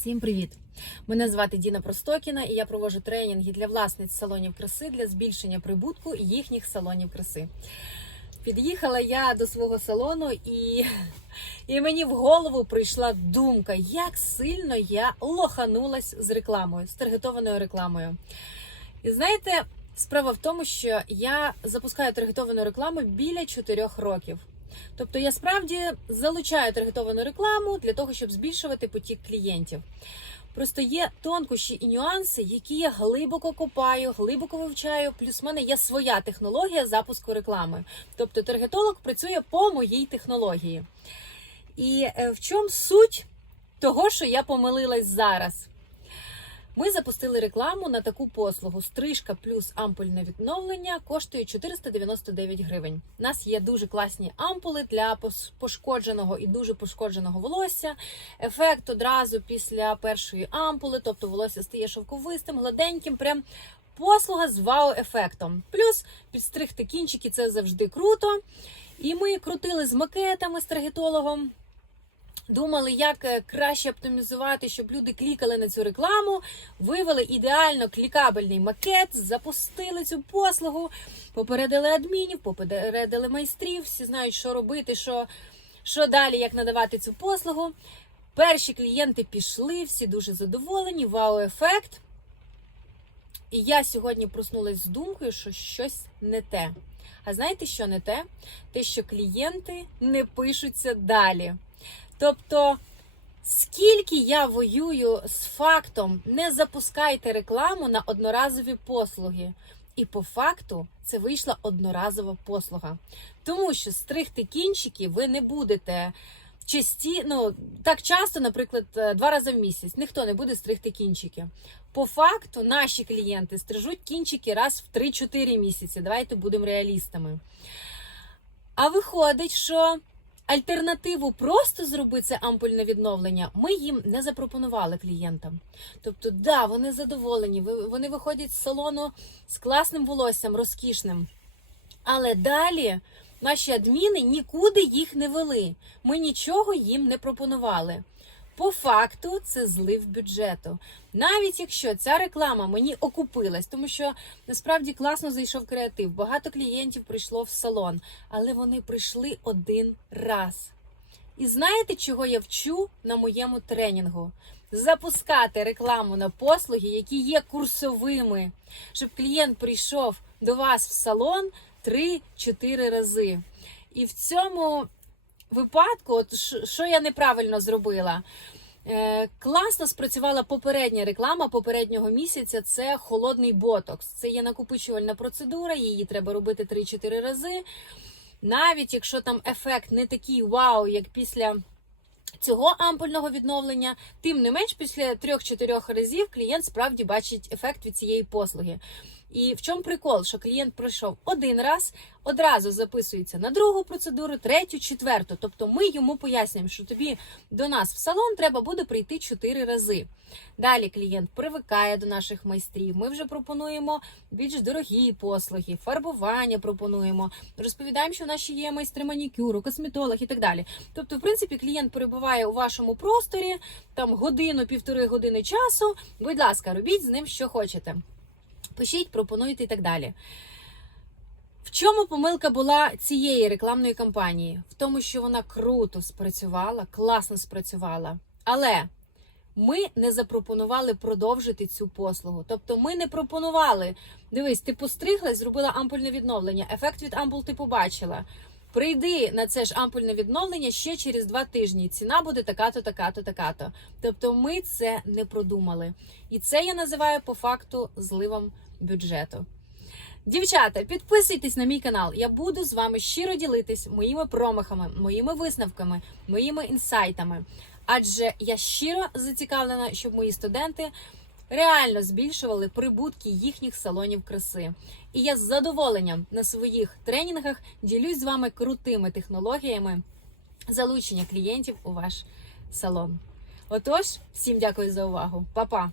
Всім привіт! Мене звати Діна Простокіна і я проводжу тренінги для власниць салонів краси для збільшення прибутку їхніх салонів краси. Під'їхала я до свого салону, і, і мені в голову прийшла думка, як сильно я лоханулась з рекламою, з таргетованою рекламою. І знаєте, справа в тому, що я запускаю таргетовану рекламу біля 4 років. Тобто я справді залучаю таргетовану рекламу для того, щоб збільшувати потік клієнтів. Просто є тонкощі і нюанси, які я глибоко копаю, глибоко вивчаю. Плюс в мене є своя технологія запуску реклами. Тобто таргетолог працює по моїй технології. І е, в чому суть того, що я помилилась зараз? Ми запустили рекламу на таку послугу. Стрижка плюс ампульне відновлення коштує 499 гривень. У нас є дуже класні ампули для пошкодженого і дуже пошкодженого волосся. Ефект одразу після першої ампули, тобто волосся стає шовковистим, гладеньким. Прям послуга з вау-ефектом. Плюс підстригти кінчики це завжди круто. І ми крутили з макетами з таргетологом. Думали, як е, краще оптимізувати, щоб люди клікали на цю рекламу, вивели ідеально клікабельний макет, запустили цю послугу, попередили адмінів, попередили майстрів, всі знають, що робити, що, що далі, як надавати цю послугу. Перші клієнти пішли, всі дуже задоволені, вау-ефект. І я сьогодні проснулась з думкою, що щось не те. А знаєте, що не те? Те, що клієнти не пишуться далі. Тобто, скільки я воюю з фактом, не запускайте рекламу на одноразові послуги. І по факту це вийшла одноразова послуга. Тому що стригти кінчики ви не будете часті, ну так часто, наприклад, е, два рази в місяць. Ніхто не буде стригти кінчики. По факту, наші клієнти стрижуть кінчики раз в 3-4 місяці. Давайте будемо реалістами. А виходить, що альтернативу просто зробити це ампульне відновлення, ми їм не запропонували клієнтам. Тобто, да, вони задоволені, вони виходять з салону з класним волоссям, розкішним. Але далі наші адміни нікуди їх не вели. Ми нічого їм не пропонували. По факту це злив бюджету. Навіть якщо ця реклама мені окупилась, тому що насправді класно зайшов креатив, багато клієнтів прийшло в салон, але вони прийшли один раз. І знаєте, чого я вчу на моєму тренінгу? Запускати рекламу на послуги, які є курсовими, щоб клієнт прийшов до вас в салон 3-4 рази. І в цьому випадку, от що- я неправильно зробила? Е, класно спрацювала попередня реклама попереднього місяця. Це холодний ботокс. Це є накопичувальна процедура, її треба робити 3-4 рази. Навіть якщо там ефект не такий вау, як після цього ампульного відновлення, тим не менш, після 3-4 разів клієнт справді бачить ефект від цієї послуги. І в чому прикол, що клієнт пройшов один раз, одразу записується на другу процедуру, третю, четверту. Тобто ми йому пояснюємо, що тобі до нас в салон треба буде прийти 4 рази. Далі клієнт привикає до наших майстрів. Ми вже пропонуємо більш дорогі послуги, фарбування пропонуємо, розповідаємо, що ще є майстри манікюру, косметолог і так далі. Тобто, в принципі, клієнт перебуває у вашому просторі там годину, півтори години часу. Будь ласка, робіть з ним що хочете. Пишіть, пропонуйте і так далі. В чому помилка була цієї рекламної кампанії? В тому, що вона круто спрацювала, класно спрацювала. Але ми не запропонували продовжити цю послугу. Тобто, ми не пропонували. Дивись, ти постриглась, зробила ампульне відновлення. Ефект від ампул ти побачила. Прийди на це ж ампульне відновлення ще через два тижні. Ціна буде така-то, така-то, така-то. Тобто, ми це не продумали. І це я називаю по факту зливом бюджету. Дівчата, підписуйтесь на мій канал. Я буду з вами щиро ділитись моїми промахами, моїми висновками, моїми інсайтами. Адже я щиро зацікавлена, щоб мої студенти реально збільшували прибутки їхніх салонів краси. І я з задоволенням на своїх тренінгах ділюсь з вами крутими технологіями залучення клієнтів у ваш салон. Отож, всім дякую за увагу, Па-па!